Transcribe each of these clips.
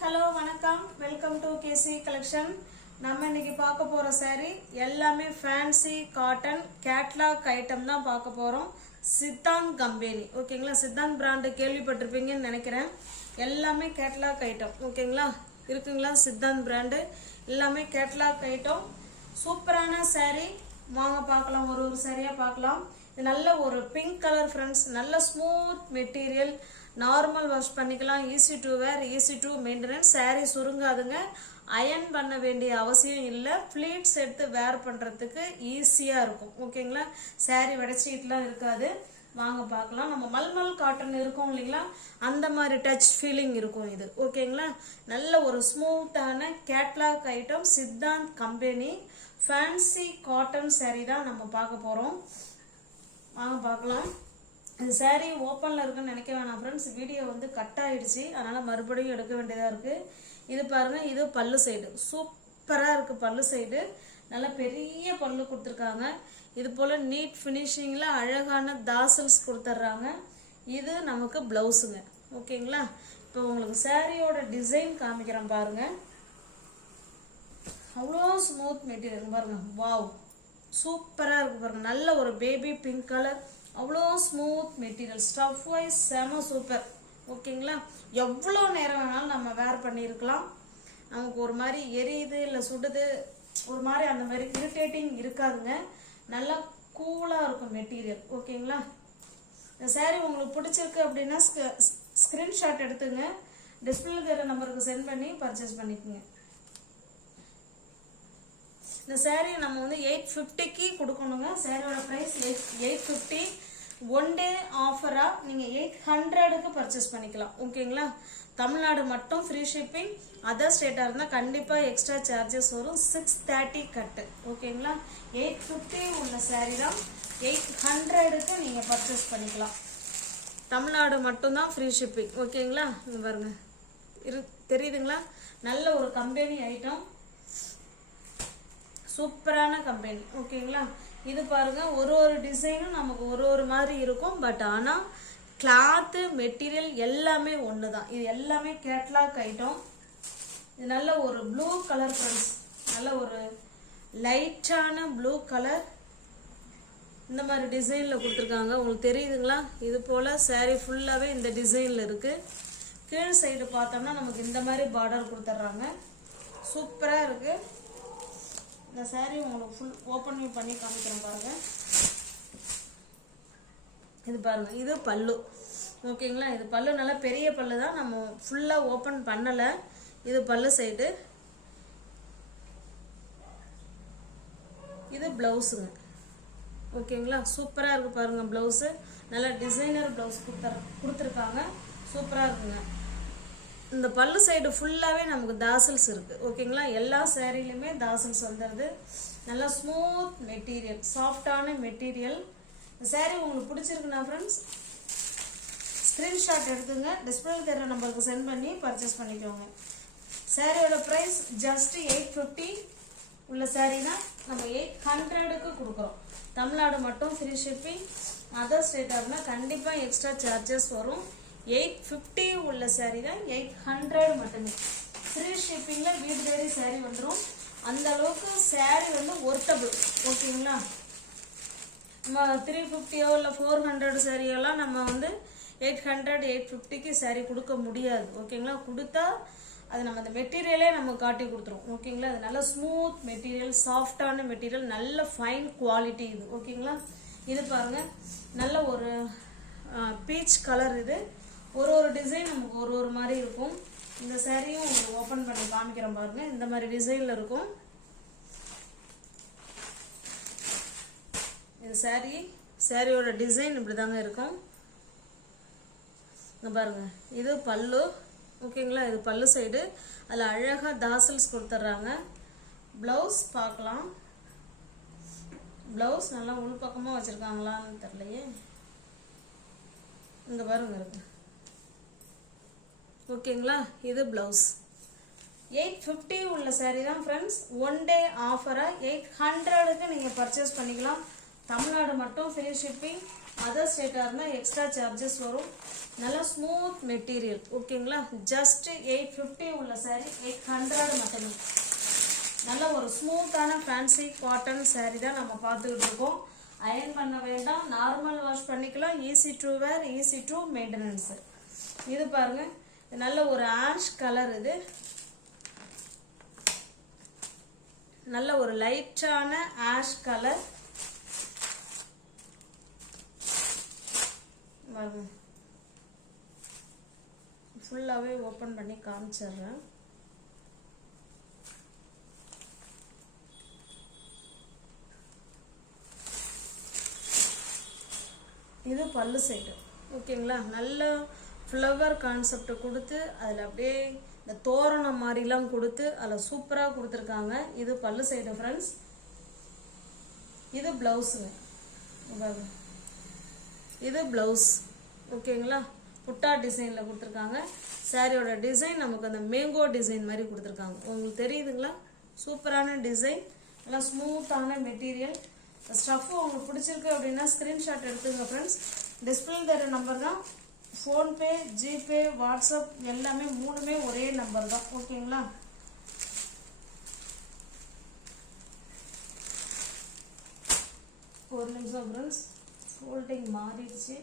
hello, வணக்கம். Welcome to KC collection. நம்ம இன்னைக்கு பார்க்க போற saree எல்லாமே fancy cotton catalog item தான் பார்க்க போறோம். சித்தாந்த் கம்பெனி. ஓகேங்களா? சித்தாந்த் பிராண்ட் கேள்விப்பட்டிருப்பீங்கன்னு நினைக்கிறேன். எல்லாமே catalog item. ஓகேங்களா? இருக்குங்களா? சித்தாந்த் பிராண்ட் எல்லாமே catalog item. சூப்பரான saree. வாங்க பார்க்கலாம், ஒரு சாரியா பார்க்கலாம். இது நல்ல ஒரு பிங்க் கலர் ஃப்ரெண்ட்ஸ், நல்ல ஸ்மூத் மெட்டீரியல், நார்மல் வாஷ் பண்ணிக்கலாம், easy to wear, easy to maintenance. Sari சுருங்காதுங்க, அயன் பண்ண வேண்டிய அவசியம் இல்லை, ஃப்ளீட்ஸ் எடுத்து வேர் பண்ணுறதுக்கு ஈஸியாக இருக்கும். ஓகேங்களா? சாரீ வெடிச்சிட்டுலாம் இருக்காது. வாங்க பார்க்கலாம். நம்ம மல்மல் காட்டன் இருக்கும் இல்லைங்களா, அந்த மாதிரி டச் ஃபீலிங் இருக்கும் இது. ஓகேங்களா? நல்ல ஒரு ஸ்மூத்தான catalogue item, Siddhant company fancy cotton sari தான் நம்ம பார்க்க போகிறோம். வாங்க பார்க்கலாம். இந்த சாரீ ஓப்பனில் இருக்குன்னு நினைக்க வேணாம் ஃப்ரெண்ட்ஸ், வீடியோ வந்து கட் ஆகிடுச்சு, அதனால் மறுபடியும் எடுக்க வேண்டியதாக இருக்குது. இது பாருங்கள், இது பல்லு சைடு சூப்பராக இருக்குது. பல்லு சைடு நல்லா பெரிய பல்லு கொடுத்துருக்காங்க. இது போல் நீட் ஃபினிஷிங்கில் அழகான தாசல்ஸ் கொடுத்துட்றாங்க. இது நமக்கு ப்ளவுஸுங்க. ஓகேங்களா? இப்போ உங்களுக்கு சாரியோட டிசைன் காமிக்கிறேன் பாருங்கள். அவ்வளோ ஸ்மூத் மெட்டீரியல் பாருங்கள். வாவ், சூப்பராக இருக்குது பாருங்கள். நல்ல ஒரு பேபி பிங்க் கலர், அவ்வளோ ஸ்மூத் மெட்டீரியல், ஸ்டஃப் வைஸ் செம சூப்பர். ஓகேங்களா? எவ்வளோ நேரம் வேணாலும் நம்ம வேர் பண்ணியிருக்கலாம். நமக்கு ஒரு மாதிரி எரியுது இல்லை சுடுது, ஒரு மாதிரி அந்த மாதிரி இரிட்டேட்டிங் இருக்காதுங்க. நல்லா கூலாக இருக்கும் மெட்டீரியல். ஓகேங்களா? இந்த சாரீ உங்களுக்கு பிடிச்சிருக்கு அப்படின்னா ஸ்க்ரீன்ஷாட் எடுத்துங்க, டிஸ்பிளேல தர நம்பருக்கு சென்ட் பண்ணி பர்ச்சேஸ் பண்ணிக்கோங்க. இந்த சாரீ நம்ம வந்து 850க்கு கொடுக்கணுங்க. சாரியோட ப்ரைஸ் 850. ஒன் டே ஆஃபராக நீங்கள் 800க்கு பர்ச்சேஸ் பண்ணிக்கலாம். ஓகேங்களா? தமிழ்நாடு மட்டும் ஃப்ரீ ஷிப்பிங், அதர் ஸ்டேட்டாக இருந்தால் கண்டிப்பாக எக்ஸ்ட்ரா சார்ஜஸ் வரும். 630 கட்டு. ஓகேங்களா? 850 உள்ள சாரீ தான் 800க்கு நீங்கள் பர்ச்சேஸ் பண்ணிக்கலாம். தமிழ்நாடு மட்டும்தான் ஃப்ரீ ஷிப்பிங். ஓகேங்களா? இங்கே பாருங்கள், தெரியுதுங்களா? நல்ல ஒரு கம்பெனி ஐட்டம், சூப்பரான கம்பெனி. ஓகேங்களா? இது பாருங்க, ஒரு ஒரு டிசைனும் நமக்கு ஒரு ஒரு மாதிரி இருக்கும். பட் ஆனால் கிளாத்து மெட்டீரியல் எல்லாமே ஒன்று தான். இது எல்லாமே கேட்லாக் ஐட்டம். இது நல்ல ஒரு ப்ளூ கலர் ஃப்ரெண்ட்ஸ், நல்ல ஒரு லைட்டான ப்ளூ கலர், இந்த மாதிரி டிசைனில் கொடுத்துருக்காங்க. உங்களுக்கு தெரியுதுங்களா? இது போல் சாரீ ஃபுல்லாகவே இந்த டிசைனில் இருக்குது. கீழ் சைடு பார்த்தோம்னா நமக்கு இந்த மாதிரி பார்டர் கொடுத்துட்றாங்க. சூப்பராக இருக்குது. இந்த சாரீ உங்களுக்கு ஃபுல் ஓப்பன் பண்ணி காமிக்கிறேன் பாருங்கள். இது பாருங்கள், இது பல்லு. ஓகேங்களா? இது பல்லு நல்லா பெரிய பல்லு தான், நம்ம ஃபுல்லாக ஓப்பன் பண்ணலை. இது பல்லு சைடு, இது ப்ளவுஸுங்க. ஓகேங்களா? சூப்பராக இருக்குது பாருங்கள். ப்ளவுஸு நல்லா டிசைனர் ப்ளவுஸ் கொடுத்துருக்காங்க. சூப்பராக இருக்குங்க. இந்த பல்லு சைடு ஃபுல்லாகவே நமக்கு தாசல்ஸ் இருக்குது. ஓகேங்களா? எல்லா சேரீலையுமே தாசல்ஸ் வந்துடுது. நல்லா ஸ்மூத் மெட்டீரியல், சாஃப்டான மெட்டீரியல். இந்த சாரீ உங்களுக்கு பிடிச்சிருக்குண்ணா ஃப்ரெண்ட்ஸ், ஸ்க்ரீன்ஷாட் எடுத்துங்க, டிஸ்பிளேல தர நம்பருக்கு சென்ட் பண்ணி பர்ச்சேஸ் பண்ணிக்கோங்க. சாரியோட ப்ரைஸ் ஜஸ்ட் 850 உள்ள சாரீனா நம்ம 800க்கு கொடுக்குறோம். தமிழ்நாடு மட்டும் ஃப்ரீ ஷிப்பிங், அதர் ஸ்டேட்டாக இருந்தால் கண்டிப்பாக எக்ஸ்ட்ரா சார்ஜஸ் வரும். 850 உள்ள சாரீ தான் 800 மட்டுமே. ஃப்ரீ ஷிப்பிங்கில் வீடு தேடி சாரீ வந்துடும். அந்த அளவுக்கு சாரீ வந்து ஒர்த்தபிள். ஓகேங்களா? நம்ம 350 இல்லை 400 சாரியெல்லாம் நம்ம வந்து 800 850க்கு சாரீ கொடுக்க முடியாது. ஓகேங்களா? கொடுத்தா அது நம்ம அந்த மெட்டீரியலே நம்ம காட்டி கொடுத்துரும். ஓகேங்களா? அது நல்ல ஸ்மூத் மெட்டீரியல், சாஃப்டான மெட்டீரியல், நல்ல ஃபைன் குவாலிட்டி இது. ஓகேங்களா? இது பாருங்கள், நல்ல ஒரு பீச் கலர். இது ஒரு ஒரு டிசைன் நமக்கு ஒரு ஒரு மாதிரி இருக்கும். இந்த சாரியும் உங்களுக்கு ஓப்பன் பண்ணி காமிக்கிறேன் பாருங்கள். இந்த மாதிரி டிசைனில் இருக்கும். இது சாரியோட டிசைன் இப்படி தாங்க இருக்கும். இங்கே பாருங்கள், இது பல்லு. ஓகேங்களா? இது பல்லு சைடு, அதில் அழகாக தாசல்ஸ் கொடுத்துட்றாங்க. ப்ளவுஸ் பார்க்கலாம். ப்ளவுஸ் நல்லா உள்பக்கமாக வச்சுருக்காங்களான்னு தெரியலையே. இங்கே பாருங்க இருக்கு. ஓகேங்களா? இது ப்ளவுஸ் 850 உள்ள சாரீ தான் ஃப்ரெண்ட்ஸ். ஒன் டே ஆஃபராக 800க்கு நீங்கள் பர்ச்சேஸ் பண்ணிக்கலாம். தமிழ்நாடு மட்டும் ஃப்ரீ ஷிப்பிங், அதர் ஸ்டேட்டாக இருந்தால் எக்ஸ்ட்ரா சார்ஜஸ் வரும். நல்லா ஸ்மூத் மெட்டீரியல். ஓகேங்களா, ஜஸ்ட் 850 உள்ள சாரீ 800 மட்டுமே. நல்ல ஒரு ஸ்மூத்தான ஃபேன்சி காட்டன் சாரீ தான் நம்ம பார்த்துக்கிட்டு இருக்கோம். அயன் பண்ண வேண்டாம், நார்மல் வாஷ் பண்ணிக்கலாம். Easy to wear, easy to maintenance. இது பாருங்க, நல்ல ஒரு ஆஷ் கலர். இது நல்ல ஒரு லைட்டான ஆஷ் கலர். ஃபுல்லாகவே ஓப்பன் பண்ணி காமிச்சிடுறேன். இது பல்லு சைடு. ஓகேங்களா, நல்ல ஃப்ளவர் கான்செப்ட் கொடுத்து அதில் அப்படியே இந்த தோரணம் மாதிரிலாம் கொடுத்து அதில் சூப்பராக கொடுத்துருக்காங்க. இது பல்லு சைடு ஃப்ரெண்ட்ஸ். இது ப்ளவுஸுங்க. இது ப்ளவுஸ். ஓகேங்களா, புட்டா டிசைனில் கொடுத்துருக்காங்க. சாரியோட டிசைன் நமக்கு அந்த மேங்கோ டிசைன் மாதிரி கொடுத்துருக்காங்க. உங்களுக்கு தெரியுதுங்களா, சூப்பரான டிசைன், நல்லா ஸ்மூத்தான மெட்டீரியல். ஸ்டஃப்பு உங்களுக்கு பிடிச்சிருக்கு அப்படின்னா ஸ்க்ரீன்ஷாட் எடுத்துங்க ஃப்ரெண்ட்ஸ். டிஸ்பிளே தர நம்பர் தான். ஃபோன்பே, ஜிபே, வாட்ஸ்அப் எல்லாமே மூணுமே ஒரே நம்பர் தான். ஓகேங்களா, ஒரு நிமிஷம் ஃப்ரெண்ட்ஸ், ஃபோல்டிங் மாறிடுச்சு.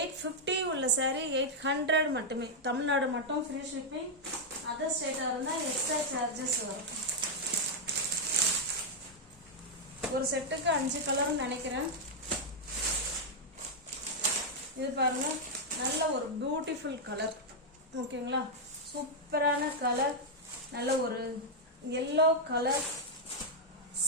$850 உள்ள சாரீ 800 மட்டுமே. தமிழ்நாடு மட்டும் ஃப்ரீ ஷிப்பிங். அதர் ஸ்டேட்டாக இருந்தால் எக்ஸ்ட்ரா சார்ஜஸ் வரும். ஒரு செட்டுக்கு 5 கலர்னு நினைக்கிறேன். இது பாருங்க, நல்ல ஒரு பியூட்டிஃபுல் கலர். ஓகேங்களா, சூப்பரான கலர். நல்ல ஒரு எல்லோ கலர்,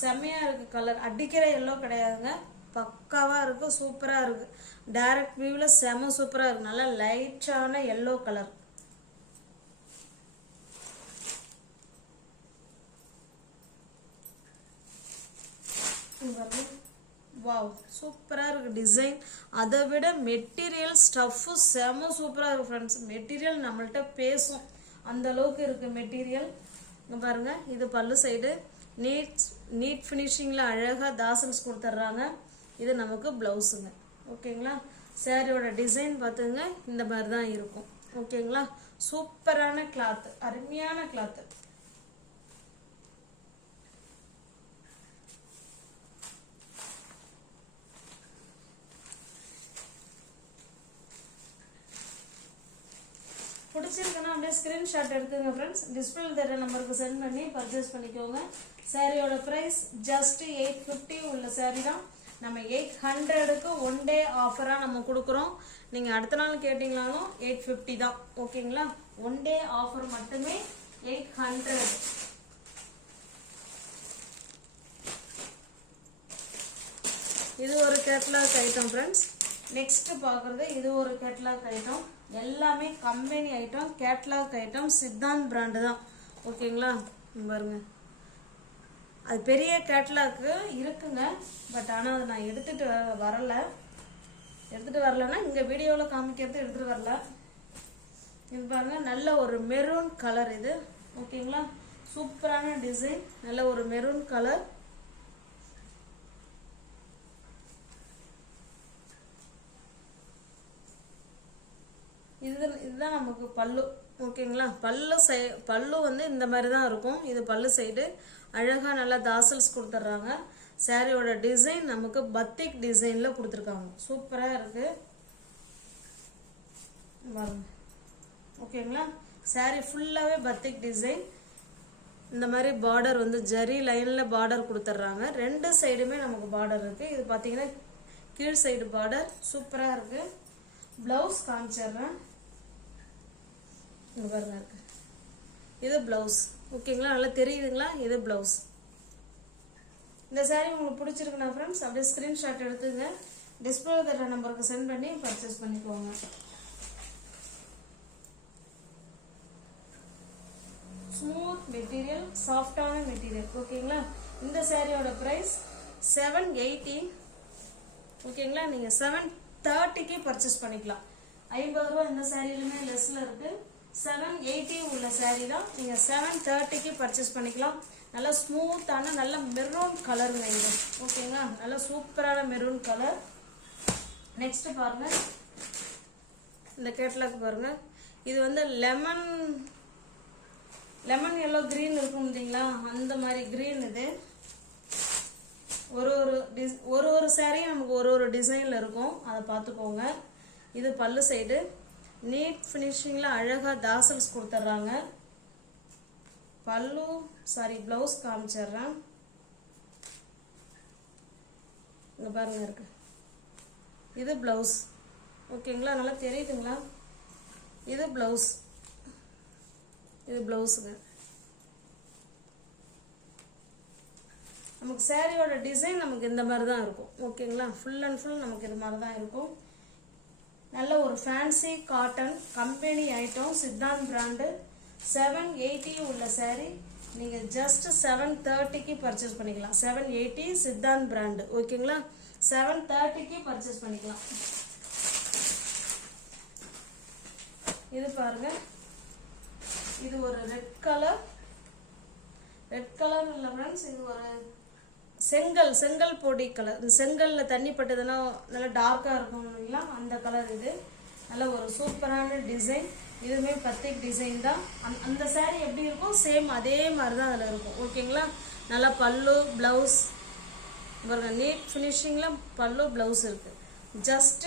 செம்மையாக இருக்குது கலர். அடிக்கிற எல்லோ கிடையாதுங்க, பக்காவாக இருக்குது, சூப்பராக இருக்குது. டைரக்ட் வியூவில் செம சூப்பராக இருக்குது. நல்லா லைட்டான எல்லோ கலர். வாவ், சூப்பராக இருக்குது டிசைன். அதை விட மெட்டீரியல் ஸ்டஃப்பு செம சூப்பராக இருக்குது ஃப்ரெண்ட்ஸ். மெட்டீரியல் நம்மள்கிட்ட பேசும், அந்த அளவுக்கு இருக்குது மெட்டீரியல். இங்கே பாருங்கள், இது பல்லு சைடு. நீட் ஃபினிஷிங்கில் அழகாக தாசல்ஸ் கொடுத்துட்றாங்க. இது நமக்கு ப்ளவுஸுங்க. ஓகேங்களா, சாரியோட டிசைன் பார்த்துங்க, இந்த மாதிரி தான் இருக்கும். ஓகேங்களா, சூப்பரான கிளாத்து, அருமையான கிளாத்து. பிடிச்சிருக்குன்னா அப்படியே ஸ்க்ரீன்ஷாட் எடுத்துங்க ஃப்ரெண்ட்ஸ். டிஸ்பிளே தர நம்பருக்கு சென்ட் பண்ணி பர்ச்சேஸ் பண்ணிக்கோங்க. சாரியோட ப்ரைஸ் ஜஸ்ட் 850 உள்ள சாரி தான். நம்ம 800க்கு ஒன் டே ஆஃபராக நம்ம கொடுக்குறோம். நீங்கள் அடுத்த நாள் கேட்டிங்களாலும் 850 தான். ஓகேங்களா, ஒன் டே ஆஃபர் மட்டுமே 800. இது ஒரு கேட்லாக் ஐட்டம் ஃப்ரெண்ட்ஸ். நெக்ஸ்ட் பார்க்குறது இது ஒரு கேட்லாக் ஐட்டம். எல்லாமே company item, catalogue item, Siddhant brand தான். ஓகேங்களா, பாருங்க, அது பெரிய கேட்லாக்கு இருக்குங்க. பட் ஆனால் அதை நான் எடுத்துகிட்டு வரலைன்னா இங்கே வீடியோவில் காமிக்கிறது எடுத்துகிட்டு வரல. இது பாருங்க, நல்ல ஒரு மெரூன் கலர். இது ஓகேங்களா, சூப்பரான டிசைன், நல்ல ஒரு மெரூன் கலர். இதுதான் நமக்கு பல்லு. ஓகேங்களா, பல்லு வந்து இந்த மாதிரி தான் இருக்கும். இது பல்லு சைடு. அழகாக நல்லா தாசல்ஸ் கொடுத்துட்றாங்க. சாரியோட டிசைன் நமக்கு பத்திக் டிசைனில் கொடுத்துருக்காங்க. சூப்பராக இருக்குது. ஓகேங்களா, சாரி ஃபுல்லாகவே பத்திக் டிசைன். இந்த மாதிரி பார்டர் வந்து ஜரி லைனில் பார்டர் கொடுத்துட்றாங்க. ரெண்டு சைடுமே நமக்கு பார்டர் இருக்குது. இது பார்த்தீங்கன்னா கீழ் சைடு பார்டர் சூப்பராக இருக்குது. ப்ளவுஸ் காமிச்சிடுறேன். இங்கே பாருங்க இருக்கு. இது ப்ளவுஸ். ஓகேங்களா, நல்லா தெரியுதுங்களா, இது ப்ளவுஸ். இந்த சாரீ உங்களுக்கு பிடிச்சிருக்குண்ணா ஃப்ரெண்ட்ஸ், அப்படியே ஸ்க்ரீன்ஷாட் எடுத்துங்க. டிஸ்பிளே தர நம்பருக்கு சென்ட் பண்ணி பர்ச்சேஸ் பண்ணிக்கோங்க. ஸ்மூத் மெட்டீரியல், சாஃப்டான மெட்டீரியல். ஓகேங்களா, இந்த சாரியோட ப்ரைஸ் 780. ஓகேங்களா, நீங்கள் 730க்கு பர்ச்சேஸ் பண்ணிக்கலாம். 50 ரூபா இந்த சாரியிலுமே லெஸ்ல இருக்கு. 780 உள்ள சாரி தான். நீங்கள் 730க்கு பர்ச்சேஸ் பண்ணிக்கலாம். நல்லா ஸ்மூத்தான நல்ல மெரூன் கலருங்க இது. ஓகேங்களா, நல்லா சூப்பரான மெரூன் கலர். நெக்ஸ்ட் பாருங்க, இந்த கேட்லாக் பாருங்க. இது வந்து லெமன் எல்லோ கிரீன் இருக்கும் இல்லைங்களா, அந்த மாதிரி கிரீன் இது. ஒரு சாரியும் நமக்கு ஒரு டிசைன்ல இருக்கும், அதை பார்த்துக்கோங்க. இது பல்லு சைடு நீட் ஃபினிஷிங்ல அழகா தாசல்ஸ் கொடுத்துட்றாங்க. பல்லு பிளவுஸ் காமிச்சிடுறேன். இங்க பாருங்க இருக்கு, இது பிளவுஸ். ஓகேங்களா, நல்லா தெரியுதுங்களா? இது பிளவுஸ், இது பிளவுஸுங்க. நமக்கு சாரியோட டிசைன் நமக்கு இந்த மாதிரி தான் இருக்கும். ஓகேங்களா, ஃபுல் அண்ட் ஃபுல் நமக்கு இது மாதிரி தான் இருக்கும். நல்ல ஒரு fancy cotton company item, Siddhant brand. 780 உள்ள சாரி நீங்கள் ஜஸ்ட் 730க்கு பர்ச்சேஸ் பண்ணிக்கலாம். 780 சித்தாந்த் பிராண்டு. ஓகேங்களா, 730க்கு பர்ச்சேஸ் பண்ணிக்கலாம். இது பாருங்க, இது ஒரு ரெட் கலர் இல்லை ஃப்ரெண்ட்ஸ், இது ஒரு செங்கல் பொடி கலர். இந்த செங்கல்ல தண்ணி பட்டதுன்னா நல்லா டார்க்கா இருக்கும் இல்லைங்களா, அந்த கலர். இது நல்ல ஒரு சூப்பரான டிசைன். இதுவுமே பத்திக் டிசைன் தான். அந்த சாரி எப்படி இருக்கும் சேம் அதே மாதிரி தான் அதில் இருக்கும். ஓகேங்களா, நல்லா பல்லு பிளவுஸ் பாருங்க, நீட் ஃபினிஷிங்ல பல்லு பிளவுஸ் இருக்கு. ஜஸ்ட்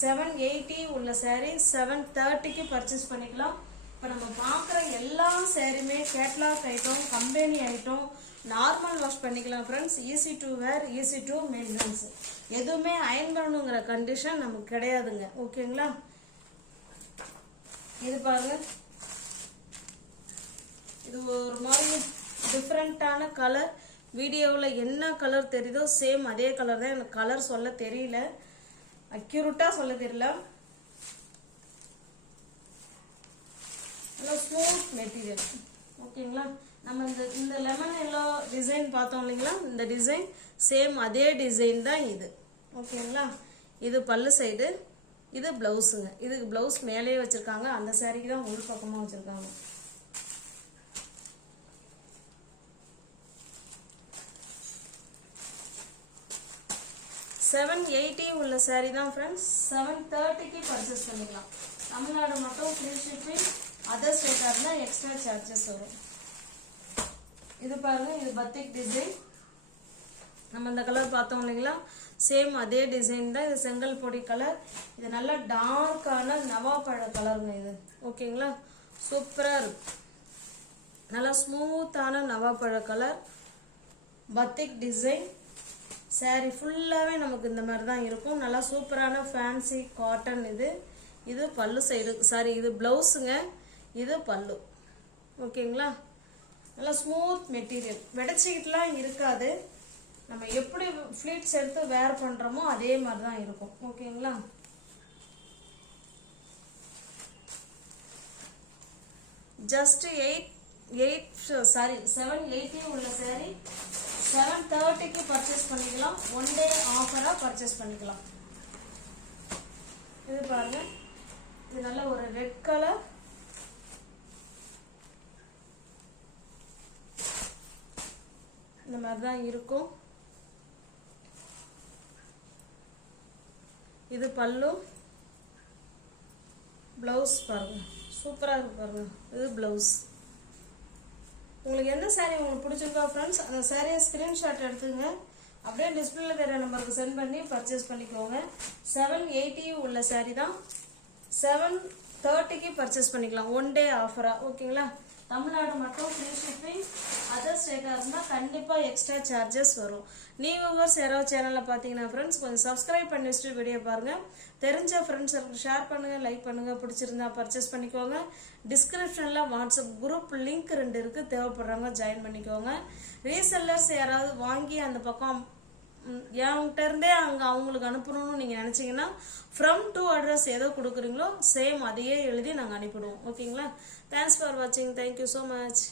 780 உள்ள சாரி 730க்கு பர்ச்சேஸ் பண்ணிக்கலாம். இப்போ நம்ம பார்க்குற எல்லா சாரியுமே catalogue item, company item, normal wash பண்ணிக்கலாம் friends. Easy to wear, easy to maintenance. எதுவுமே அயன் பண்ணணுங்கிற கண்டிஷன் நமக்கு கிடையாதுங்க. ஓகேங்களா, இது பாருங்க, இது ஒரு மாதிரி டிஃப்ரெண்ட்டான கலர். வீடியோவில் என்ன கலர் தெரியுதோ சேம் அதே கலர் தான். எனக்கு கலர் சொல்ல தெரியல, அக்யூரேட்டா சொல்ல தெரியல. நல்லா ஸ்மூத் மெட்டீரியல். ஓகேங்களா, நம்ம இந்த லெமன் எல்லோ டிசைன் பார்த்தோம் இல்லைங்களா, இந்த டிசைன் சேம் அதே டிசைன் தான் இது. ஓகேங்களா, இது பல்லு சைடு, இது பிளவுஸுங்க. இதுக்கு பிளவுஸ் மேலேயே வச்சிருக்காங்க, அந்த சாரிக்கு தான் உள் பக்கமாக வச்சிருக்காங்க. $780 உள்ள சாரி தான் ஃப்ரெண்ட்ஸ். 730க்கு பர்ச்சேஸ் பண்ணிக்கலாம். தமிழ்நாடு மட்டும் ஃப்ரீ ஷிப்பிங், அதர் ஸ்டேட்டாக இருந்தால் எக்ஸ்ட்ரா சார்ஜஸ் வரும். இது பாருங்க, இது பத்திக் டிசைன். நம்ம இந்த கலர் பார்த்தோம் இல்லைங்களா, சேம் அதே டிசைன் தான். இது செங்கல் பொடி கலர். இது நல்லா டார்க்கான நவாப்பழ கலருங்க இது. ஓகேங்களா, சூப்பராக இருக்கு. நல்லா ஸ்மூத்தான நவாப்பழ கலர், பத்திக் டிசைன். சாரி ஃபுல்லாகவே நமக்கு இந்த மாதிரி தான் இருக்கும். நல்லா சூப்பரான ஃபேன்சி காட்டன் இது. இது பல்லு சைடு, சாரி இது பிளவுஸுங்க, இது பல்லு. ஓகேங்களா, நல்லா ஸ்மூத் மெட்டீரியல், வெடைச்சிக்கிட்டுலாம் இருக்காது. நம்ம எப்படி ஃப்ளீட்ஸ் எடுத்து வேர் பண்ணுறோமோ அதே மாதிரி தான் இருக்கும். ஓகேங்களா, ஜஸ்ட் 780 உள்ள சாரி 730க்கு பர்ச்சேஸ் பண்ணிக்கலாம். ஒன் டே ஆஃபராக பர்ச்சேஸ் பண்ணிக்கலாம். இது பாருங்க, இது நல்ல ஒரு ரெட் கலர். இந்த மாதிரி தான் இருக்கும். இது பல்லு, பிளவுஸ் பாருங்க, சூப்பராக இருக்கு பாருங்க. இது பிளவுஸ். உங்களுக்கு எந்த சாரீ உங்களுக்கு பிடிச்சிருக்கா ஃப்ரெண்ட்ஸ், அந்த சாரியை ஸ்க்ரீன்ஷாட் எடுத்துங்க, அப்படியே டிஸ்பிளேல தெரிய நம்பருக்கு சென்ட் பண்ணி பர்ச்சேஸ் பண்ணிக்கோங்க. 780 உள்ள சாரீ தான் 730க்கு பர்ச்சேஸ் பண்ணிக்கலாம். One day ஆஃபரா. ஓகேங்களா, தமிழ்நாடு மட்டும் ஃப்ரீ ஷிப்பிங், அதர் ஸ்டேட்டாக இருந்தால் கண்டிப்பாக எக்ஸ்ட்ரா சார்ஜஸ் வரும். வியூவர்ஸ் யாராவது சேனலில் பார்த்தீங்கன்னா ஃப்ரெண்ட்ஸ் கொஞ்சம் சப்ஸ்கிரைப் பண்ணி வச்சுட்டு வீடியோ பாருங்கள். தெரிஞ்ச ஃப்ரெண்ட்ஸுக்கு ஷேர் பண்ணுங்கள், லைக் பண்ணுங்கள், பிடிச்சிருந்தா பர்ச்சேஸ் பண்ணிக்கோங்க. டிஸ்கிரிப்ஷனில் வாட்ஸ்அப் குரூப் லிங்க் 2 இருக்குது, தேவைப்படுறவங்க ஜாயின் பண்ணிக்கோங்க. ரீசெல்லர்ஸ் யாராவது வாங்கி அந்த பக்கம் என்கிட்ட இருந்தே அங்கே அவங்களுக்கு அனுப்பணும்னு நீங்கள் நினச்சிங்கன்னா ஃப்ரம் டு அட்ரஸ் ஏதோ கொடுக்குறீங்களோ சேம் அதையே எழுதி நாங்கள் அனுப்பிடுவோம். ஓகேங்களா, தேங்க்ஸ் ஃபார் வாட்சிங், தேங்க்யூ ஸோ மச்.